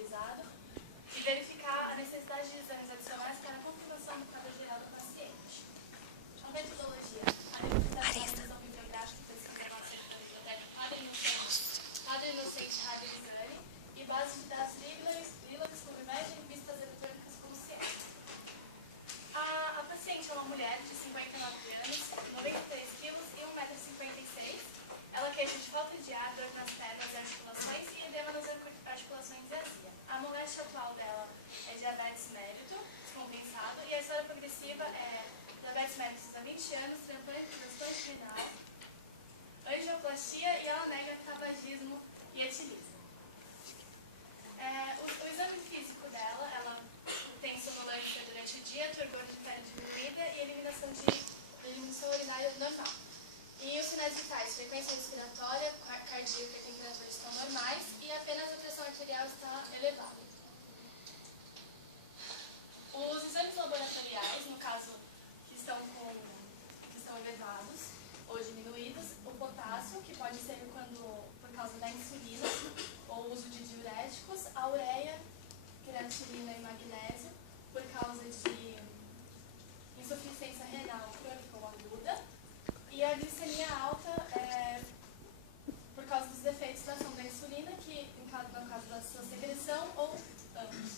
utilizado e verificar a necessidade de exames adicionais para a confirmação do quadro geral do paciente. A metodologia. A revisão bibliográfica e pesquisa nossa da biblioteca Padre Inocente Rádio Exame e base de dados Linux com imagem e vistas eletrônicas como ciência. A paciente é uma mulher de 59 anos, 93 quilos e 1,56 m. Ela queixa de falta de ar, dor nas pernas e articulações e edema nas articulações e azia. A moléstia atual dela é diabetes mellitus descompensado e a história progressiva é diabetes mellitus há 20 anos, transplante renal, angioplastia e ela nega tabagismo e etilismo. O exame físico dela, ela tem sonolência durante o dia, turgor de pele diminuída e eliminação urinária normal. E os sinais vitais, frequência respiratória, cardíaca e temperatura estão normais e apenas a pressão arterial está elevada. Os exames laboratoriais, no caso, que estão elevados ou diminuídos, o potássio, que pode ser por causa da insulina ou uso de diuréticos, a ureia, creatinina e magnésio, por causa de insuficiência renal crônica ou aguda, e a glicemia alta por causa dos efeitos da ação da insulina, que no caso da sua secreção ou ambos.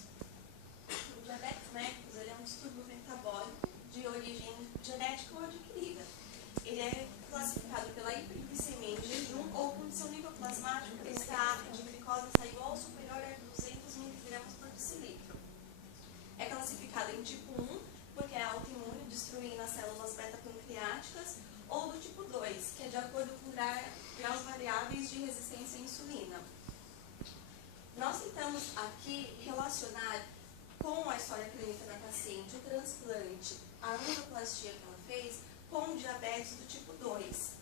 O diabetes mellitus é um distúrbio metabólico de origem genética ou adquirida. Ele é classificado pela hiperglicemia em jejum ou quando seu nível plasmático de glicose está igual ou superior a 200 mg por decilitro. É classificado em tipo 1 porque é autoimune, destruindo as células beta-pancreáticas, ou do tipo 2, que é de acordo com graus variáveis de resistência à insulina. Nós tentamos aqui relacionar com a história clínica da paciente o transplante, a angioplastia que ela fez, com diabetes do tipo 2.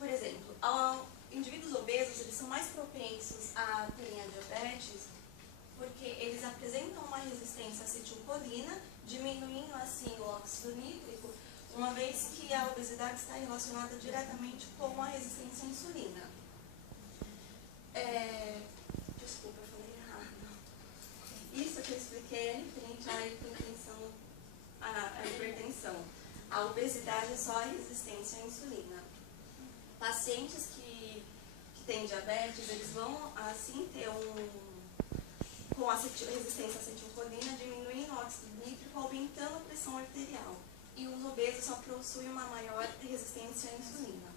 Por exemplo, indivíduos obesos eles são mais propensos a terem a diabetes porque eles apresentam uma resistência à acetilcolina, diminuindo assim o óxido nítrico, uma vez que a obesidade está relacionada diretamente com a resistência à insulina. Desculpa, eu falei errado. Isso que eu expliquei é referente à hipertensão. A obesidade é só a resistência à insulina. Pacientes que têm diabetes, eles vão assim ter com a resistência à acetilcolina, diminuindo o óxido nítrico, aumentando a pressão arterial. E os obesos só possuem uma maior resistência à insulina.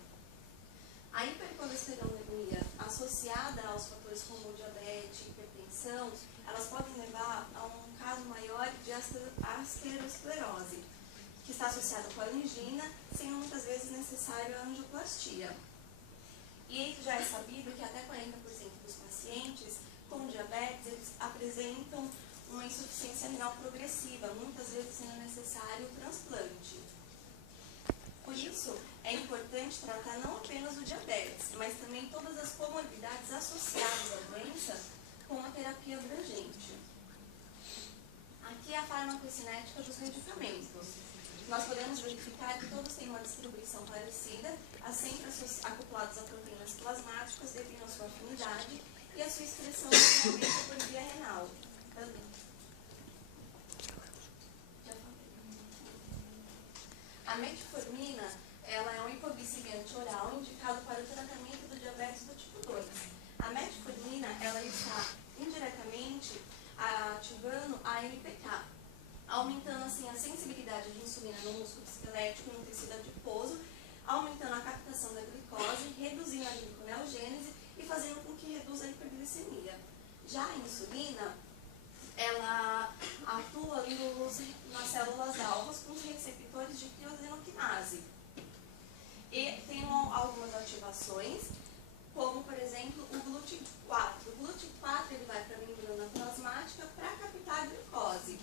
A hipercolesterolemia associada aos fatores como diabetes e hipertensão, elas podem levar a um caso maior de aterosclerose, que está associado com a angina, sendo muitas vezes necessário a angioplastia. E já é sabido que até 40% dos pacientes com diabetes, eles apresentam uma insuficiência renal progressiva, muitas vezes sendo necessário o transplante. Por isso, é importante tratar não apenas o diabetes, mas também todas as comorbidades associadas à doença com uma terapia abrangente. Aqui é a farmacocinética dos medicamentos. Nós podemos verificar que todos têm uma distribuição parecida, sempre acoplados a proteínas plasmáticas devido à sua afinidade e a sua expressão normalmente por via renal. A metformina, ela é um hipoglicemiante oral indicado para o tratamento do diabetes do tipo 2. A metformina, ela está indiretamente ativando a MPK, aumentando assim a sensibilidade de insulina no músculo esquelético e no tecido adiposo, aumentando a captação da glicose, reduzindo a gliconeogênese e fazendo com que reduza a hiperglicemia. Já a insulina, ela atua nas células alvas com os receptores de tirosinquinase. E tem algumas ativações, como por exemplo o GLUT4. O GLUT4 ele vai para a membrana plasmática para captar a glicose.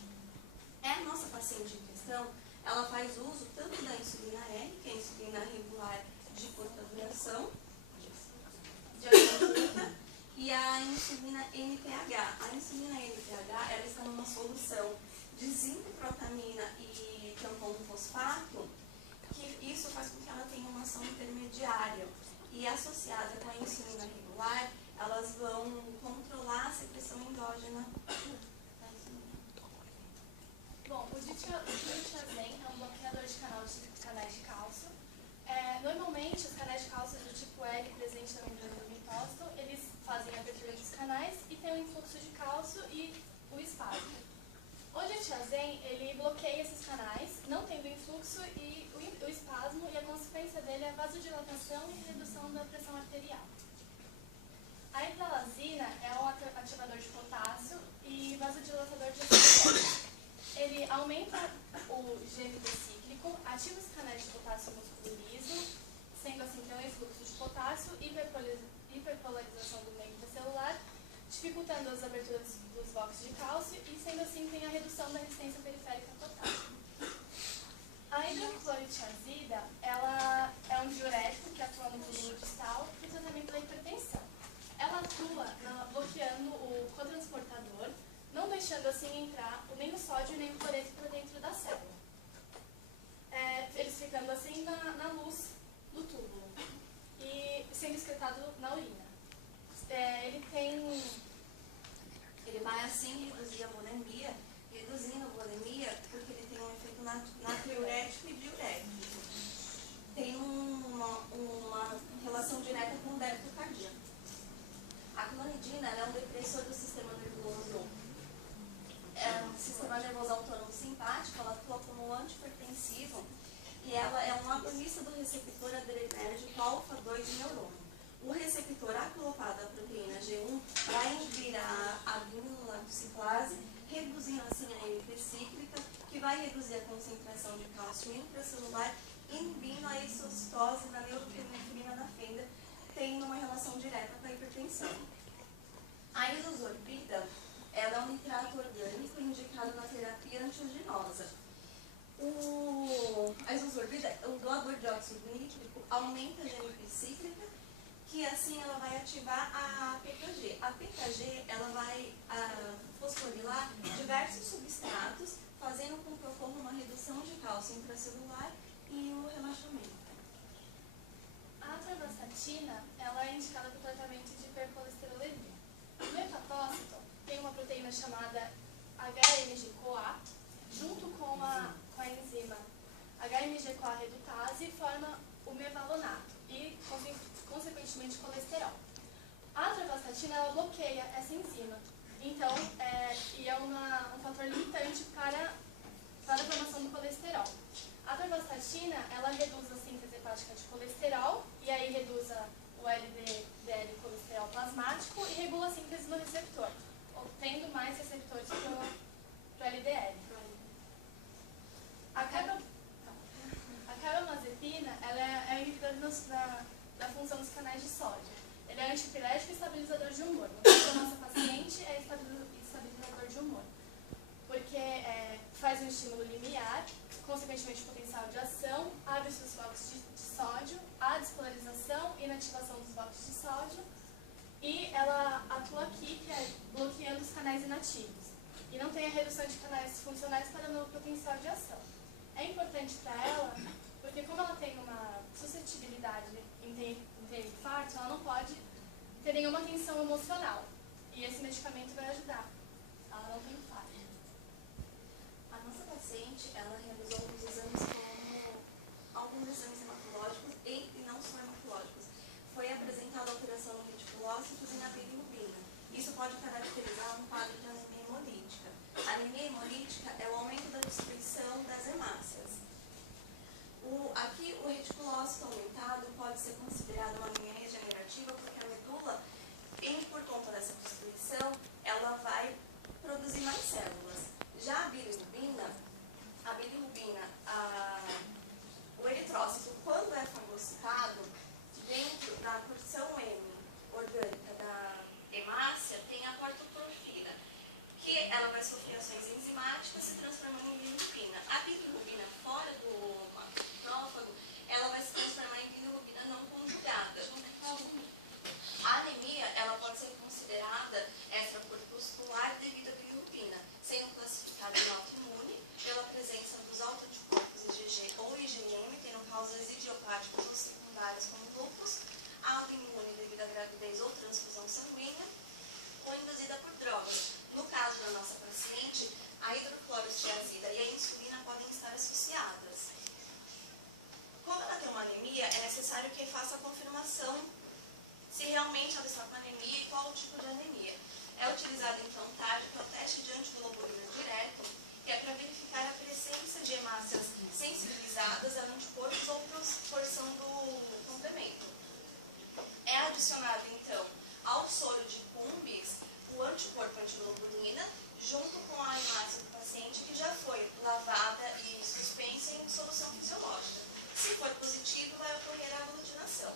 A nossa paciente em questão, ela faz uso tanto da insulina R, que é a insulina regular de curta duração, de ação curta, e a insulina NPH. A insulina NPH, ela está numa solução de zinco, protamina e tampão fosfato, que isso faz com que ela tenha uma ação intermediária. E associada com a insulina regular, elas vão controlar a secreção endógena da insulina. Bom, o Diltiazem é um bloqueador de canais de cálcio. Normalmente, os canais de cálcio do tipo L presentes na membrana do mitócito, eles fazem a abertura dos canais e tem o influxo de cálcio e o espasmo. O Diltiazem, ele bloqueia esses canais, não tendo influxo e o espasmo, e a consequência dele é a vasodilatação e redução da pressão arterial. A hidralazina é um ativador de potássio e vasodilatador de açúcar. Ele aumenta o GMP cíclico, ativa os canais de potássio no músculo liso, sendo assim tem um influxo de potássio, hiperpolarização do meio intracelular, dificultando as aberturas dos blocos de cálcio e, sendo assim, tem a redução da resistência periférica total. A hidroclorotiazida, ela é um diurético que atua no túbulo distal para o tratamento da hipertensão. Ela atua bloqueando o cotransportador, não deixando assim entrar nem o sódio nem o cloreto para dentro da célula. Eles ficando assim na luz do túbulo e sendo excretado na urina. Ele vai assim reduzir a volemia, reduzindo a volemia porque ele tem um efeito natriurético e diurético. Tem uma relação direta com o débito cardíaco. A clonidina é um depressor do sistema nervoso, sistema nervoso autônomo simpático. Ela atua como antihipertensivo e ela é um agonista do receptor adrenérgico alfa-2 em neurônio. O receptor acoplado à proteína G1 vai inibir a aminolactociclase, reduzindo assim a AMP cíclica, que vai reduzir a concentração de cálcio intracelular, inibindo a exocitose da neuropenetrina na fenda, tendo uma relação direta com a hipertensão. A isosorbida, ela é um nitrato orgânico indicado na terapia antioginosa. A isosorbida, o doador de óxido nítrico, aumenta a GNP cíclica, que assim ela vai ativar a PKG. A PKG, ela vai fosforilar diversos substratos, fazendo com que ocorra uma redução de cálcio intracelular e o relaxamento. A atorvastatina, ela é indicada para o tratamento de hipercolesterolemia. No hepatócito, tem uma proteína chamada HMG-CoA, junto com a enzima HMG-CoA redutase, forma o mevalonato e, consequentemente, colesterol. A atorvastatina, ela bloqueia essa enzima, então, é um fator limitante para a formação do colesterol. A atorvastatina, ela reduz a síntese hepática de colesterol, e aí reduz o LDL, o colesterol plasmático, e regula a síntese no receptor, tendo mais receptores para o LDL. A carbamazepina, ela é inibidora da função dos canais de sódio. Ele é antipirético e estabilizador de humor. No caso da nossa paciente, é estabilizador de humor, porque faz um estímulo limiar, consequentemente potencial de ação, abre-se os blocos de sódio, há despolarização e inativação dos blocos de sódio, e ela atua aqui, que é bloqueando os canais inativos, e não tem a redução de canais funcionais para o potencial de ação. É importante para ela, porque como ela tem uma suscetibilidade em ter infarto, ela não pode ter nenhuma tensão emocional, e esse medicamento vai ajudar. Ela não tem infarto. A nossa paciente, ela realizou alguns exames hematológicos e não só hematológicos. Foi apresentada alteração no reticulócitos e na bilirrubina. Isso pode caracterizar um quadro de anemia hemolítica. A anemia hemolítica é o aumento da destruição das hemácias. Aqui, o reticulócito aumentado pode ser considerado uma anemia regenerativa, porque a medula, por conta dessa destruição, ela vai produzir mais células. Já a bilirrubina, o eritrócito, quando é fagocitado, dentro da porção M orgânica da hemácia, tem a portoporfira, que ela vai sofrer ações enzimáticas, se transformando em bilirrubina. A bilirrubina fora do macrófago, ela vai se transformar em bilirrubina não conjugada. A anemia, ela pode ser considerada extracorpuscular devido à bilirrubina, sendo classificada em autoimune pela presença dos autoanticorpos IgG ou IgM, tendo causas idiopáticas ou secundárias como lúpus, autoimune devido à gravidez ou transfusão sanguínea, e faça a confirmação se realmente ela está com anemia e qual o tipo de anemia. É utilizado então o TAD, que é o teste de antiglobulina direto, que é para verificar a presença de hemácias sensibilizadas a anticorpos ou porção do complemento. É adicionado então ao soro de Cumbis o anticorpo antiglobulina junto com a hemácia do paciente que já foi lavada e suspensa em solução fisiológica. Se for positivo, vai ocorrer a aglutinação.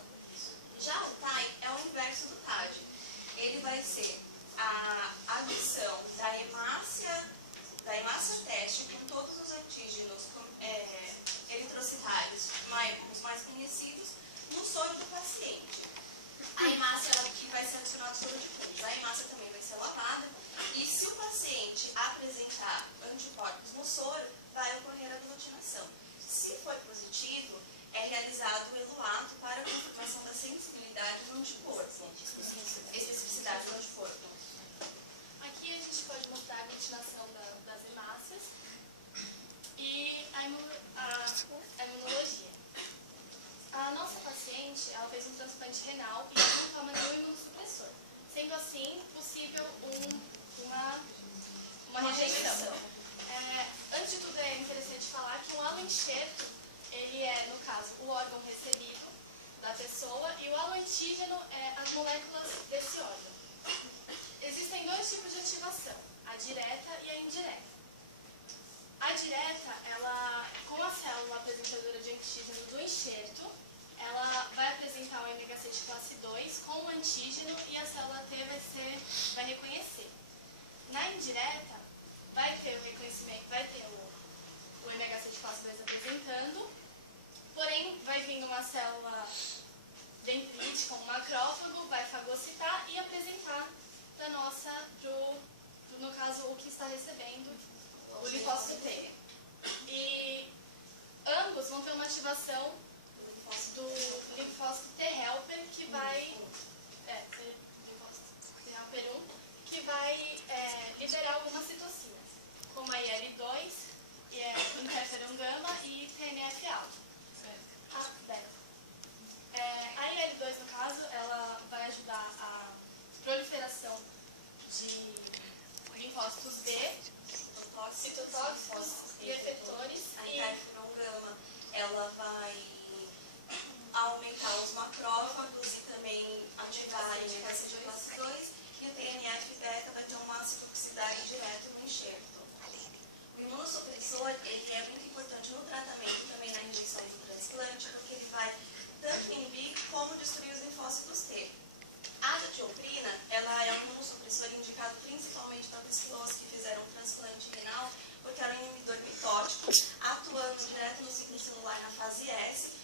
Já o TAI é o inverso do TAD. Ele vai ser a adição da hemácia teste com todos os antígenos eritrocitários os mais conhecidos no soro do paciente. A hemácia que vai ser adicionada ao soro de Cumbis. A hemácia também vai ser lavada e se o paciente apresentar anticorpos no soro, vai ocorrer a aglutinação. Se for positivo, é realizado o ELUATO para a confirmação da sensibilidade do anticorpo, especificidade do anticorpo. Aqui a gente pode mostrar a aglutinação das hemácias e a imunologia. A nossa paciente, ela fez um transplante renal e ela não toma nenhum imunossupressor. Sendo assim, possível uma rejeição. Antes de tudo, é interessante falar que um aloenxerto, ele é, no caso, o órgão recebido da pessoa e o aloantígeno é as moléculas desse órgão. Existem dois tipos de ativação, a direta e a indireta. A direta, ela, com a célula apresentadora de antígeno do enxerto, ela vai apresentar o ômega 6 classe 2 com o antígeno e a célula T vai reconhecer. Na indireta, vai ter o reconhecimento, vai ter o ômega 6 classe 2 apresentando, porém vai vir uma célula dendrítica, um macrófago, vai fagocitar e apresentar para nossa, no caso, o que está recebendo o linfócito T. E ambos vão ter uma ativação do linfócito T helper que vai T-helper 1, que vai liberar algumas citocinas, como a IL-2, interferon gama e TNF-alfa. A IL-2, no caso, ela vai ajudar a proliferação de linfócitos B, citotóxicos e efetores. A interferon gama, ela vai aumentar os macrófagos e também ativar a ômega 6 classe 2 e o TNF-beta vai ter uma citotoxicidade direta no enxerto. O imunossupressor, ele é muito importante no tratamento e também na rejeição do transplante, porque ele vai tanto inibir como destruir os linfócitos T. A azatioprina, ela é um imunossupressor indicado principalmente para pessoas que fizeram um transplante renal, porque ela é um inibidor mitótico, atuando direto no ciclo celular na fase S,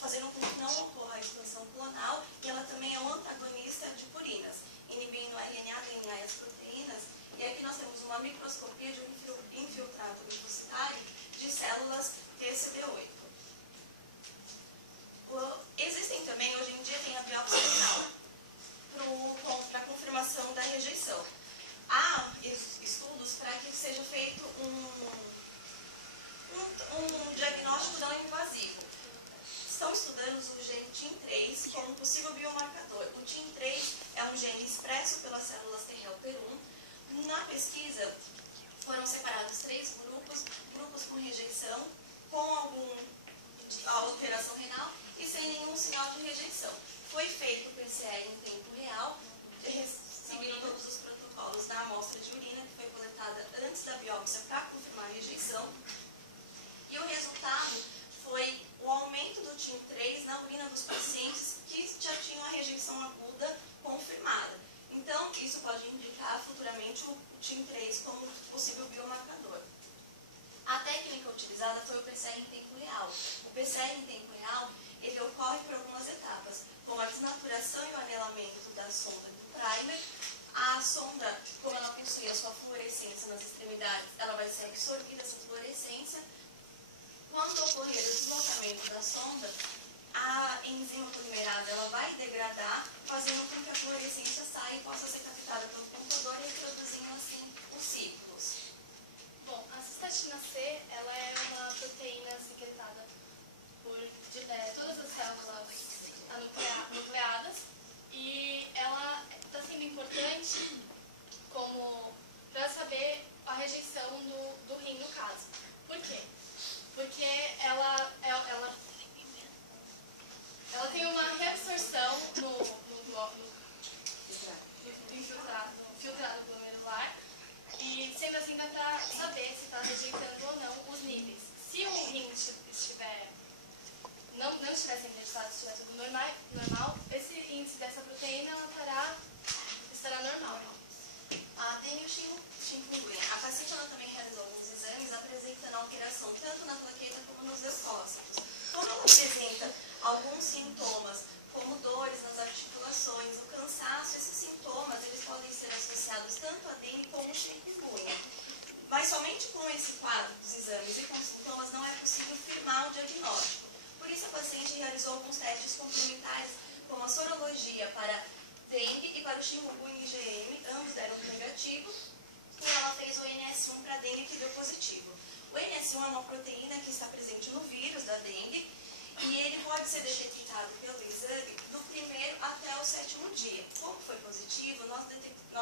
fazendo com que não ocorra a expansão clonal, e ela também é um antagonista de purinas, inibindo o RNA, DNA e as proteínas. E aqui nós temos uma microscopia de um infiltrado linfocitário de células TCD8. Existem também, hoje em dia, tem a biópsia renal para a confirmação da rejeição. Há estudos para que seja feito um diagnóstico não invasivo. Estão estudando o gene TIM3 como possível biomarcador. O TIM3 é um gene expresso pelas células T helper 1. Na pesquisa, foram separados 3 grupos com rejeição, com alguma alteração renal e sem nenhum sinal de rejeição. Foi feito o PCR em tempo real, seguindo todos os protocolos da amostra de urina, que foi coletada antes da biópsia para confirmar a rejeição. E o resultado foi o aumento do TIM3 na urina dos pacientes que já tinham a rejeição aguda confirmada. Então, isso pode indicar futuramente o TIM3 como possível biomarcador. A técnica utilizada foi o PCR em tempo real. O PCR em tempo real, ele ocorre por algumas etapas, como a desnaturação e o anelamento da sonda do primer. A sonda, como ela possui a sua fluorescência nas extremidades, ela vai ser absorvida essa fluorescência. Quando ocorrer o deslocamento da sonda, a enzima polimerase ela vai degradar, fazendo com que a fluorescência saia e possa ser captada pelo computador e reproduzindo assim os ciclos. Bom, a cistatina C, ela é uma proteína secretada por todas as células dessa proteína, ela estará normal. A dengue chikungunya. A paciente ela também realizou alguns exames apresentando alteração tanto na plaqueta como nos leucócitos. Como ela apresenta alguns sintomas, como dores nas articulações, o cansaço, esses sintomas eles podem ser associados tanto a dengue como a chikungunya. Mas somente com esse quadro dos exames e com os sintomas não é possível firmar o diagnóstico. Por isso a paciente realizou alguns testes complementares, como a sorologia para dengue e para o chikungunya IgM, ambos deram negativo, e ela fez o NS1 para dengue que deu positivo. O NS1 é uma proteína que está presente no vírus da dengue e ele pode ser detectado pelo exame do primeiro até o 7º dia. Como foi positivo, nós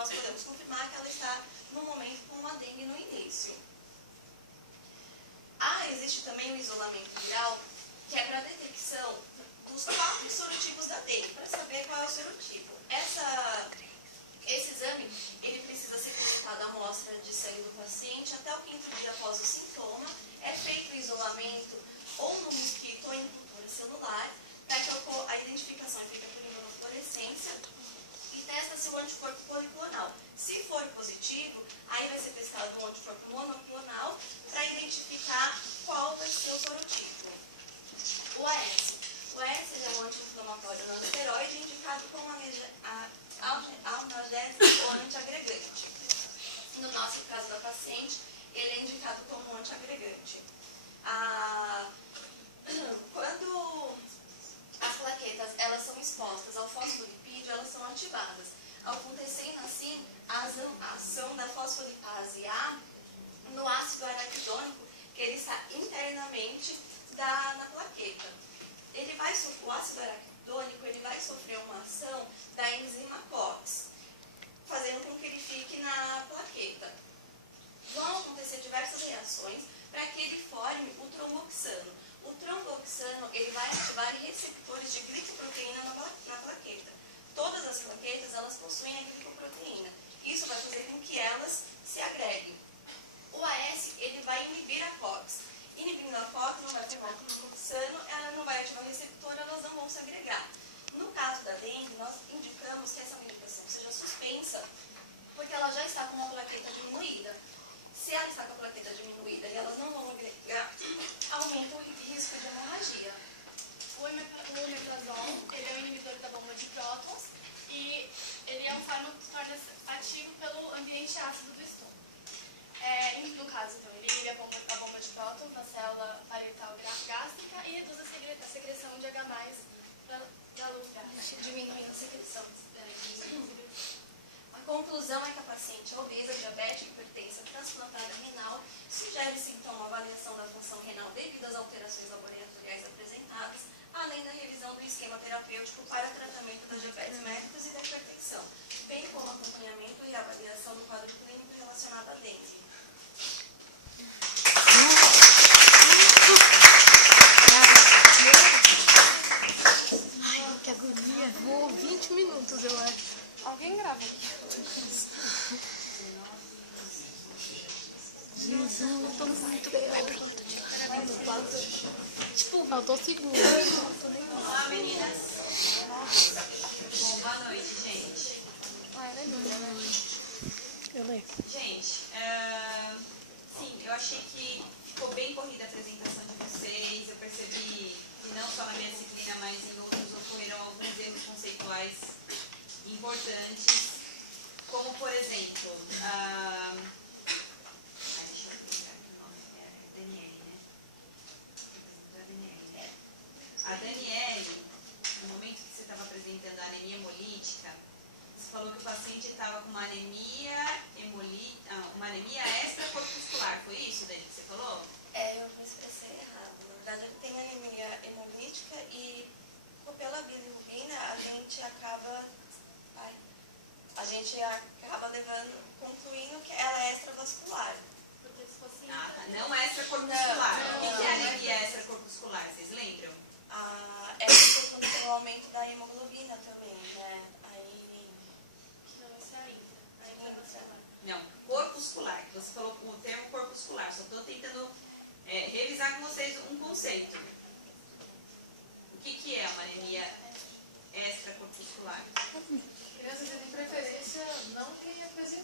podemos confirmar que ela está no momento com a dengue no início. Existe também o isolamento viral, que é para a detecção dos 4 sorotipos da dengue, para saber qual é o sorotipo. Esse exame, ele precisa ser colocado a amostra de sangue do paciente até o 5º dia após o sintoma, é feito o isolamento ou no mosquito ou em cultura celular, para que a identificação é feita por imunofluorescência e testa-se o anticorpo policlonal. Se for positivo, aí vai ser testado um anticorpo monoclonal para identificar qual vai ser o sorotipo. O AS. O AS é um anti-inflamatório não esteroide indicado como analgésico ou antiagregante. No nosso caso da paciente, ele é indicado como antiagregante. Quando as plaquetas elas são expostas ao fosfolipídio, elas são ativadas. Acontecendo assim, a ação da fosfolipase A no ácido araquidônico, que ele está internamente na plaqueta. O ácido araquidônico ele vai sofrer uma ação da enzima COX, fazendo com que ele fique na plaqueta. Vão acontecer diversas reações para que ele forme o tromboxano. O tromboxano ele vai ativar receptores de glicoproteína na plaqueta. Todas as plaquetas elas possuem a glicoproteína. Isso vai fazer com que elas se agreguem. O AS ele vai inibir a COX. Inibindo a COX, não vai formar o tromboxano, ela não vai ativar o receptor, elas não vão se agregar. No caso da dengue, nós indicamos que essa medicação seja suspensa, porque ela já está com uma plaqueta diminuída. Se ela está com a plaqueta diminuída e elas não vão agregar, aumenta o risco de hemorragia. O omeprazol, ele é um inibidor da bomba de prótons e ele é um fármaco que se torna ativo pelo ambiente ácido do estômago. No caso, então, ele inibe a bomba de prótons na célula parietal gástrica e reduz a secreção de H+, da luz gástrica, diminuindo a secreção. A conclusão é que a paciente obesa, diabética, hipertensa, transplantada renal, sugere-se então uma avaliação da função renal devido às alterações laboratoriais apresentadas, além da revisão do esquema terapêutico para tratamento da diabetes mellitus e da hipertensão, bem como acompanhamento e avaliação do quadro clínico relacionado à dengue. Ai, que agonia. Vou 20 minutos, eu acho. Alguém grava aqui. Jesus, eu tô muito bem. Tipo, faltou segundo. Olá, meninas. Bom, boa noite, gente. Era linda, né? Eu leio. Gente, sim, eu achei que ficou bem corrida a apresentação de vocês. Eu percebi que não só na minha disciplina, mas em outros ocorreram alguns erros conceituais importantes, como, por exemplo, deixa eu lembrar que o nome era Daniele, né? A Daniele, no momento que você estava apresentando a anemia hemolítica, você falou que o paciente estava com uma anemia extracorpuscular, foi isso, Dani, que você falou? Eu me expressei errado. Na verdade, ele tem anemia hemolítica e pela bilirrubina a gente acaba concluindo que ela é extravascular. Porque se fosse... Não é extracorpuscular. O que é anemia extracorpuscular, vocês lembram? É porque quando tem o aumento da hemoglobina também, né? Aí... Não, isso é intra. Não, corpuscular, que você falou o termo corpuscular. Só estou tentando revisar com vocês um conceito. O que é uma anemia extracorpuscular?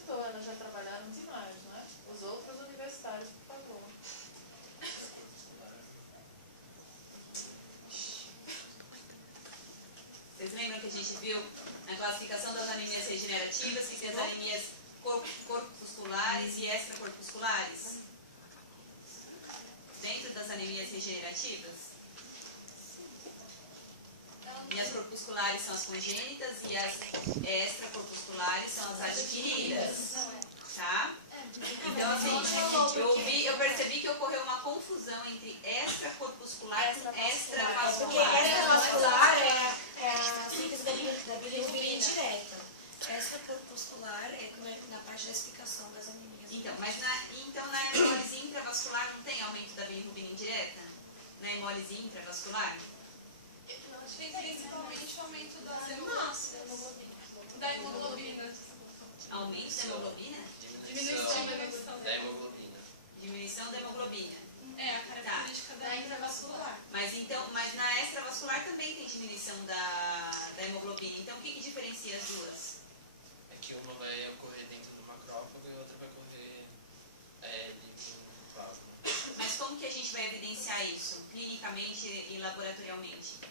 comentou, elas já trabalharam demais, né? Os outros universitários, por favor. Vocês lembram que a gente viu na classificação das anemias regenerativas que tem as anemias corpusculares e extracorpusculares? Dentro das anemias regenerativas? E as corpusculares são as congênitas e as extracorpusculares são as adquiridas. Tá? Então, assim, eu percebi que ocorreu uma confusão entre extracorpuscular e extravascular. Porque extravascular é a síntese da bilirrubina indireta. Extracorpuscular é na parte da explicação das anemias. Então, mas na hemólise intravascular não tem aumento da bilirrubina indireta? Na hemólise intravascular? Tem principalmente o aumento das hemoglobina. Da hemoglobina. Aumento da hemoglobina? Diminuição da hemoglobina. Diminuição da hemoglobina. É a característica da intravascular. Mas na extravascular também tem diminuição da hemoglobina. Então o que diferencia as duas? É que uma vai ocorrer dentro do macrófago e a outra vai ocorrer dentro do plasma. Mas como que a gente vai evidenciar isso, clinicamente e laboratorialmente?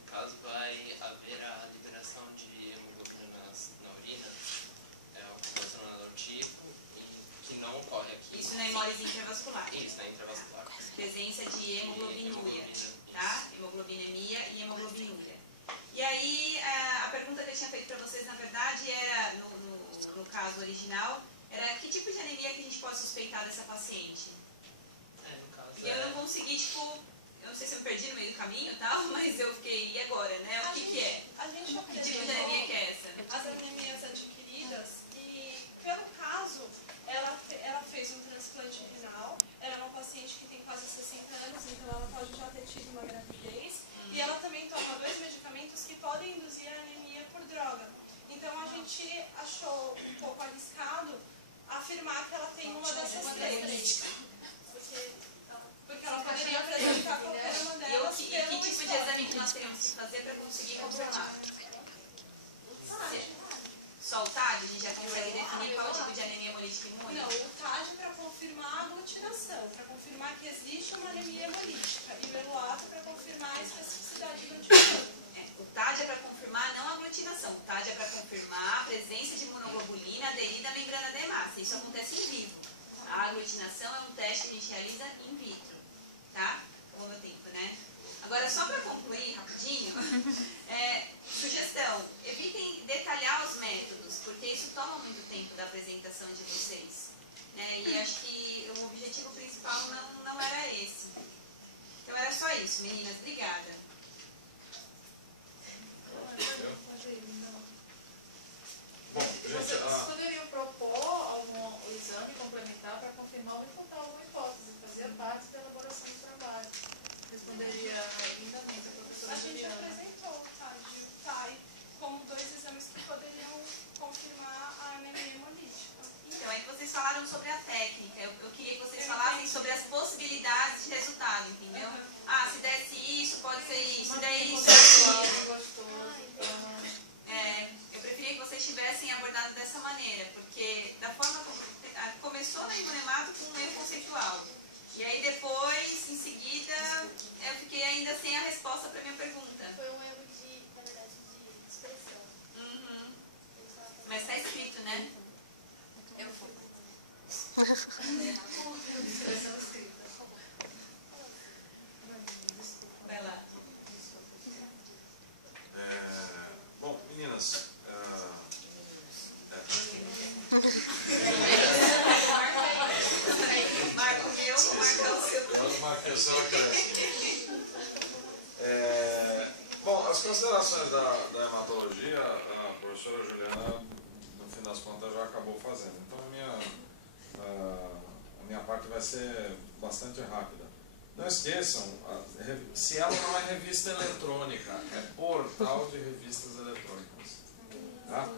No caso, vai haver a liberação de hemoglobina na urina, relacionada ao tipo, que não ocorre aqui. Isso na hemólise intravascular. Isso, na intravascular. Presença de hemoglobinuria, tá? Hemoglobinemia e hemoglobinuria. E aí, a pergunta que eu tinha feito para vocês, na verdade, era, no caso original, era que tipo de anemia que a gente pode suspeitar dessa paciente? No caso, E eu não consegui, eu não sei se eu me perdi no meio do caminho e tal, mas eu fiquei, e agora, né? O que é? A gente Que tipo de anemia que é essa? as anemias adquiridas e, pelo caso, ela fez um transplante renal. Ela é uma paciente que tem quase 60 anos, então ela pode já ter tido uma gravidez. E ela também toma 2 medicamentos que podem induzir a anemia por droga. Então a gente achou um pouco arriscado afirmar que ela tem uma dessas três. Porque ela poderia apresentar qualquer uma E delas que pelo tipo de histórico. exame que nós teríamos que fazer para conseguir confirmar? Só o TAD? A gente já consegue definir qual tipo de anemia hemolítica imune? Não, o TAD para confirmar a aglutinação, para confirmar que existe uma anemia hemolítica. E o ELOATA para confirmar a especificidade da aglutinação. O TAD é para confirmar não a aglutinação. O TAD é para confirmar a presença de imunoglobulina aderida à membrana da hemácia. Isso acontece em vivo. A aglutinação é um teste que a gente realiza in vitro. Tá? Ao meu tempo, né? Agora, só para concluir rapidinho, sugestão, evitem detalhar os métodos, porque isso toma muito tempo da apresentação de vocês. Né? E acho que o objetivo principal não era esse. Então era só isso, meninas. Obrigada. Bom, gente, Vocês poderiam propor algum exame complementar para confirmar ou refutar alguma hipótese, fazer parte da elaboração do trabalho. Responderia lindamente a professora A gente Juliana. apresentou o TAD e o TAI como 2 exames que poderiam confirmar a anemia hemolítica. Então, é que vocês falaram sobre a técnica. Eu queria que vocês falassem sobre as possibilidades de resultado, entendeu? Ah, se desse isso, pode ser isso. Se der isso, eu preferia que vocês tivessem abordado dessa maneira, porque da forma como começou no imunemato com um erro conceitual. E aí depois, em seguida, eu fiquei ainda sem a resposta para a minha pergunta. Foi um erro na verdade, de expressão. Uhum. Mas está escrito, né? Eu fui. Expressão escrita. Vai lá. Bom, meninas, Marca o meu, marca o seu. eu marquei o seu acréscimo. Bom, as considerações da hematologia, a professora Juliana, no fim das contas, já acabou fazendo. Então, a minha parte vai ser bastante rápida. Não esqueçam, se ela não é revista eletrônica, é portal de revistas eletrônicas. Tá?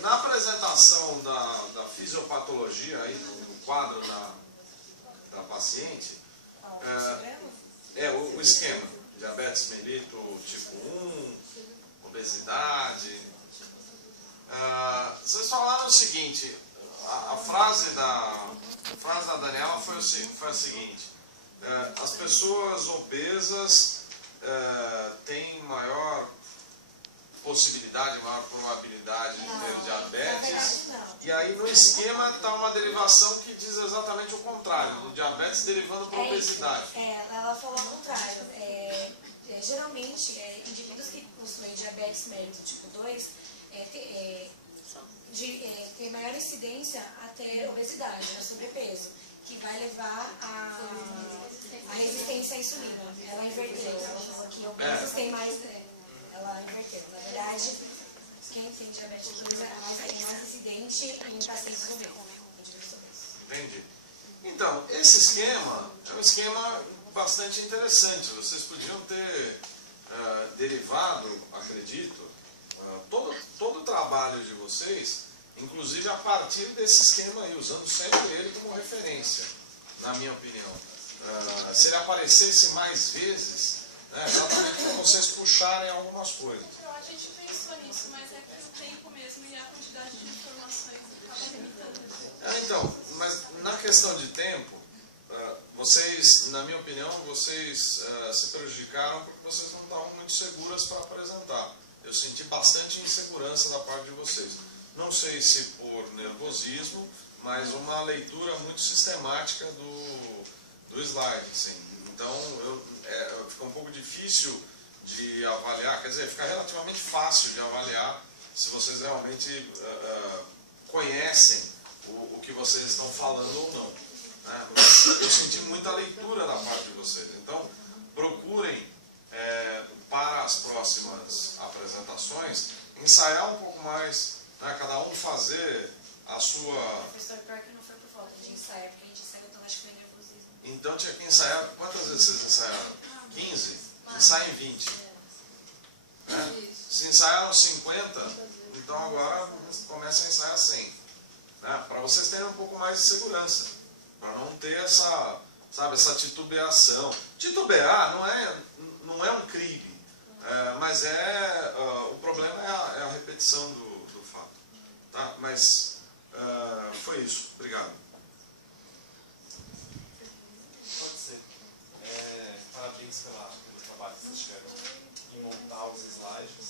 Na apresentação da fisiopatologia, aí, no quadro da paciente, O esquema. Diabetes mellitus tipo 1, obesidade. Vocês falaram o seguinte, a frase da Daniela foi a seguinte, as pessoas obesas têm maior possibilidade, maior probabilidade de ter diabetes. E aí no esquema está uma derivação que diz exatamente o contrário, do diabetes derivando para a obesidade. Ela falou ao contrário. Geralmente, indivíduos que possuem diabetes mellitus tipo 2 tem maior incidência a ter obesidade, sobrepeso, que vai levar a resistência à insulina. Ela inverteu, ela falou que obesos tem mais... Ela inverteu. Na verdade, quem tem diabetes tipo 2 é mais incidente em pacientes obesos. Entendi. Então, esse esquema é um esquema bastante interessante. Vocês podiam ter derivado, acredito, todo o trabalho de vocês, inclusive a partir desse esquema aí, usando sempre ele como referência, na minha opinião. Se ele aparecesse mais vezes, exatamente para vocês puxarem algumas coisas. A gente pensou nisso, mas é que o tempo mesmo e a quantidade de informações acaba limitando. Então, mas na questão de tempo, vocês, na minha opinião, vocês se prejudicaram porque vocês não estavam muito seguras para apresentar. Eu senti bastante insegurança da parte de vocês. Não sei se por nervosismo, mas uma leitura muito sistemática do slide, assim. Então, fica um pouco difícil de avaliar, quer dizer, fica relativamente fácil de avaliar se vocês realmente conhecem o que vocês estão falando ou não. Né? Eu senti muita leitura da parte de vocês. Então, procurem, para as próximas apresentações, ensaiar um pouco mais, né? Cada um fazer a sua... Professor, pior que não foi por falta de ensaiar, porque a gente ensaiou, então acho que foi nervosismo. Então tinha que ensaiar, quantas vezes vocês ensaiaram? 15? Ensaiem 20. Né? Se ensaiaram 50, então agora começa a ensaiar 100. Né? Para vocês terem um pouco mais de segurança. Para não ter essa titubeação. Titubear não é um crime, mas o problema é a repetição do fato. Tá? Mas foi isso. Obrigado. Pode ser. Parabéns pelo trabalho que vocês tiveram em montar os slides.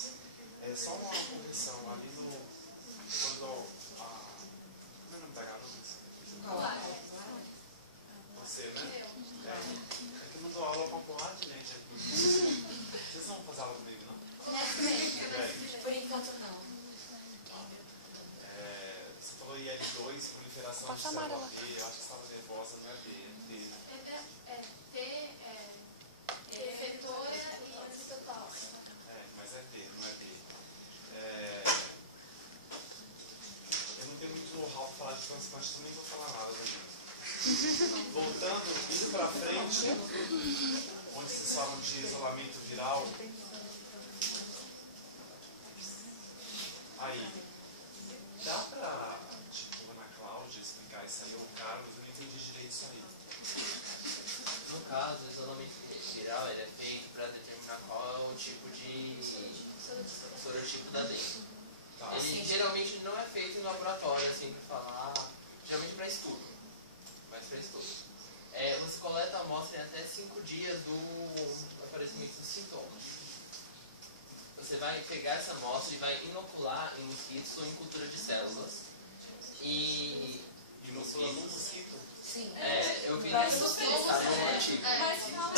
Só uma correção ali quando como é o nome da garota? Você, né? É que eu não dou aula pra porrada de gente aqui. Vocês não vão fazer aula comigo, não? Por enquanto, não. Você falou IL2, proliferação de célula B. Eu acho que você estava nervosa, não é B, é T. T, efetora e anticitotóxica. Mas é T, não é B. Eu não tenho muito know-how para falar de transplante, também não vou falar nada do mesmo. Voltando, indo para frente, onde vocês falam de isolamento viral. Aí, dá para, Ana Cláudia, explicar isso aí, ou Carlos? Eu não entendi direito isso aí. No caso, o isolamento viral ele é feito para determinar qual é o tipo de sorotipo da dengue. Tá. Ele geralmente não é feito em laboratório, assim, para falar, geralmente para estudo. Mas para estudo. Você coleta a amostra em até 5 dias do aparecimento dos sintomas. Você vai pegar essa amostra e vai inocular em mosquitos ou em cultura de células. E Inocula no mosquito? Sim. Eu vi nesse mosquito, tá no artigo. Mas calma,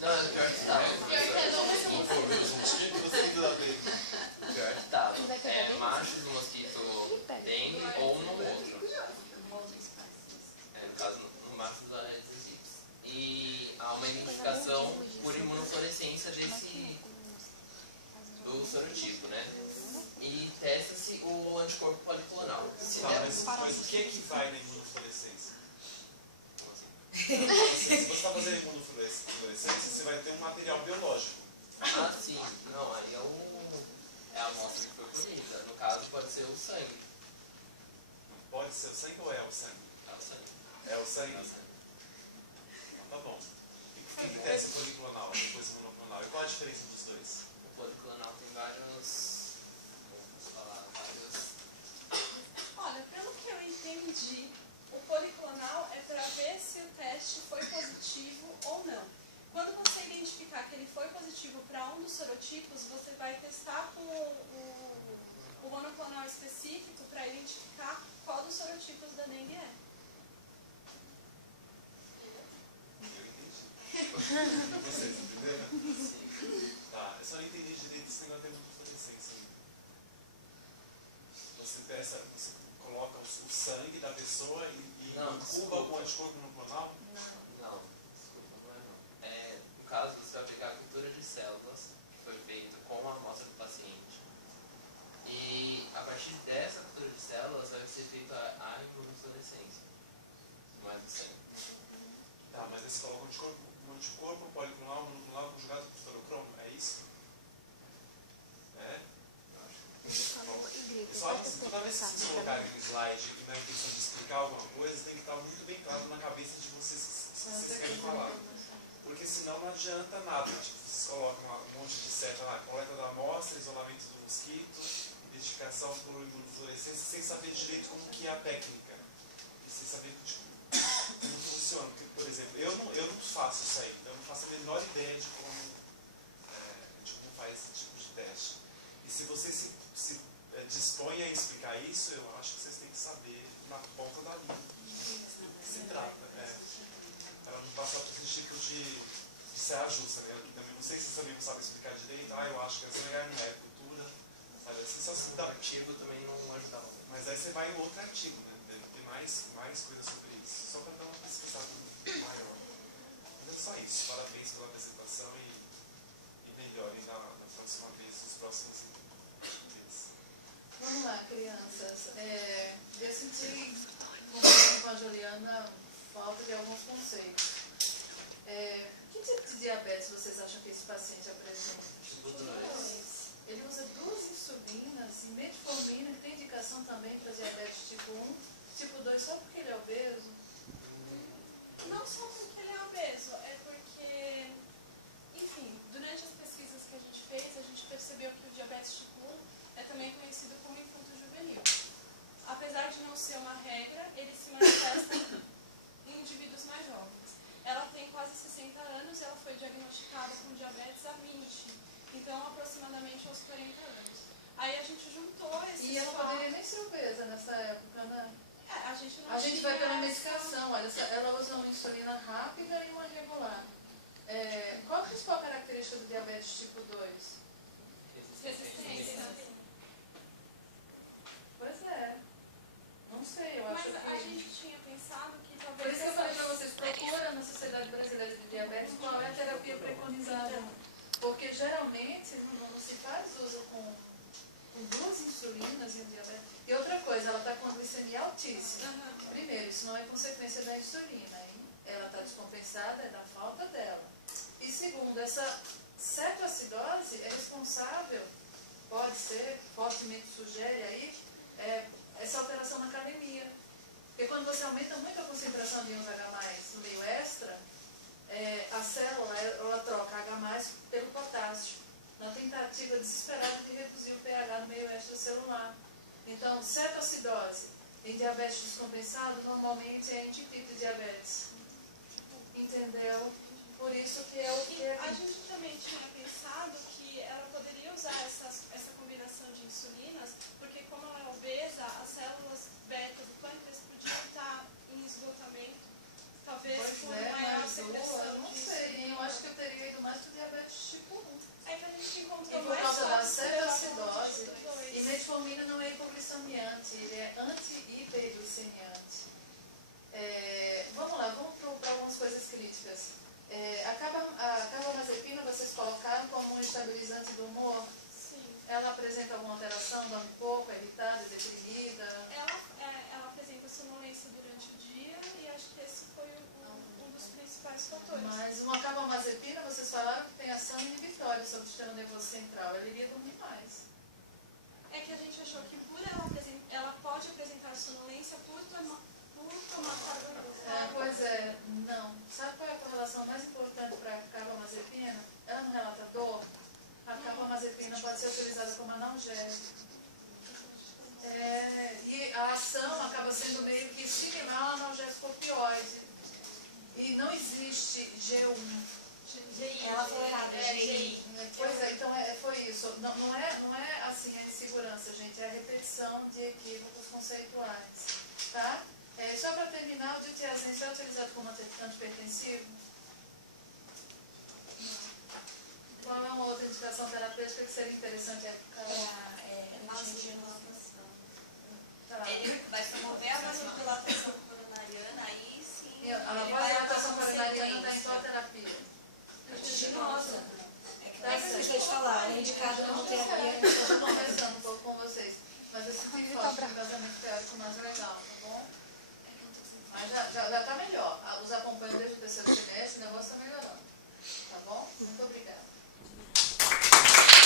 Não, é o pior que estava. Mosquito da dengue. O pior que estava. Machos no mosquito dengue ou no outro. No caso, no macho dos Aedes aegypti. E há uma identificação por imunofluorescência do sorotipo, né? E testa-se o anticorpo policlonal. Mas o que vai na imunofluorescência? Se você está fazendo imunofluorescência, você vai ter um material biológico. Ah, sim. Não, aí é a amostra que foi colhida. No caso, pode ser o sangue. Pode ser o sangue ou é o sangue? É o sangue. É o sangue. Tá bom. E o que tem esse policlonal e depois o monoclonal? E qual a diferença dos dois? O policlonal tem vários. Vamos falar, vários. Olha, pelo que eu entendi, o policlonal é para ver se o teste foi positivo ou não. Quando você identificar que ele foi positivo para um dos sorotipos, você vai testar com o monoclonal específico para identificar qual dos sorotipos da dengue é. Eu entendi. Vocês entenderam? Tá, eu só não entendi direito esse negócio de fluorescência. Você testa, você coloca o sangue da pessoa e Não, incuba com o anticorpo monoclonal? Não, desculpa, não é não. No caso, você vai pegar a cultura de células, que foi feita com a amostra do paciente. E a partir dessa cultura de células vai ser feita a imunofluorescência. Não é do sangue. Tá, mas aí você coloca um anticorpo policlonal, monoclonal conjugado com fluorocromo, é isso? É? Só que toda vez que vocês colocarem no slide e na intenção de explicar alguma coisa, tem que estar muito bem claro na cabeça de vocês o que vocês querem falar. Porque senão não adianta nada. Tipo, vocês colocam um monte de seta lá, coleta da amostra, isolamento do mosquito, identificação por imunofluorescência, sem saber direito como que é a técnica. E sem saber tipo, como funciona. Porque, por exemplo, eu não faço isso aí. Eu não faço a menor ideia de como faz esse tipo de teste. E se você se dispõe a explicar isso, eu acho que vocês têm que saber na ponta da língua do que se trata. Para não passar por esse tipo de saia justa, né? Também não sei se vocês não sabem explicar direito. Eu acho que essa não é cultura. Sabe? Assim, só se O dá. artigo também não ajudava. Mas aí você vai em outro artigo, né? Deve ter mais coisas sobre isso. Só para dar uma pesquisada maior. Mas é só isso. Parabéns pela apresentação e melhorem na próxima vez, nos próximos meses. Vamos lá, crianças. Eu senti, conversando com a Juliana, falta de alguns conceitos. Que tipo de diabetes vocês acham que esse paciente apresenta? Tipo 2. Ele usa 2 insulinas e metformina, que tem indicação também para diabetes tipo 1, tipo 2, só porque ele é obeso? Não só porque ele é obeso, é porque, enfim, durante as pesquisas que a gente fez, a gente percebeu que o diabetes tipo 1 é também conhecido como infanto-juvenil. Apesar de não ser uma regra, ele se manifesta em indivíduos mais jovens. Ela tem quase 60 anos e ela foi diagnosticada com diabetes há 20, então aproximadamente aos 40 anos. Aí a gente juntou esses E ela poderia nem ser obesa nessa época, né? A gente não A gente vai pela tinha medicação, olha, ela usa uma insulina rápida e uma regular. Qual a principal característica do diabetes tipo 2? resistência. Pois é. Não sei, eu acho Mas que... a gente tinha pensado que Por talvez... isso que eu falei para vocês, procura na Sociedade Brasileira de Diabetes qual é a terapia preconizada. Porque geralmente não se faz uso com 2 insulinas e um diabetes. E outra coisa, ela está com a glicemia altíssima. Primeiro, isso não é consequência da insulina, hein? Ela está descompensada, é da falta dela. E segundo, essa cetoacidose é responsável, pode ser, fortemente sugere aí, essa alteração na calemia. Porque quando você aumenta muito a concentração de íons H+, no meio extra, a célula ela troca H+, pelo potássio, na tentativa desesperada de reduzir o pH no meio extracelular. Então, cetoacidose em diabetes descompensado normalmente é antipico de diabetes. Entendeu? Por isso que é o que é. A gente também tinha pensado que ela poderia usar essa combinação de insulinas, porque como ela é obesa, as células beta do pâncreas podiam estar em esgotamento, talvez Pois com maior mas secreção eu não de sei, insulina. eu acho que eu teria ido mais para o diabetes tipo 1. É que a gente E encontrou por mais causa da fácil pela cetoacidose, tipo 2. e metformina não é hipoglicemiante, ele é anti-hiperglicemiante. Vamos lá, vamos para algumas coisas críticas. A carbamazepina vocês colocaram como um estabilizante do humor. Sim. Ela apresenta alguma alteração, dorme pouco, é irritada, deprimida? Ela apresenta sonolência durante o dia e acho que esse foi um dos principais fatores. Mas uma carbamazepina, vocês falaram que tem ação inibitória sobre o sistema nervoso central. Ela iria dormir mais. É que a gente achou que por ela pode apresentar sonolência por uma carga Pois é, não. Sabe qual é a correlação mais importante para a carbamazepina? Ela no relatador, a carbamazepina pode ser utilizada como analgésico. E a ação acaba sendo meio que similar ao analgésico opioide. E não existe G1. Ela foi errada, GI. Pois é, então foi isso. Não é assim a insegurança, gente, é a repetição de equívocos conceituais. Tá? Só para terminar, o ditiazem é utilizado como antipertensivo? Qual é uma outra indicação terapêutica que seria interessante?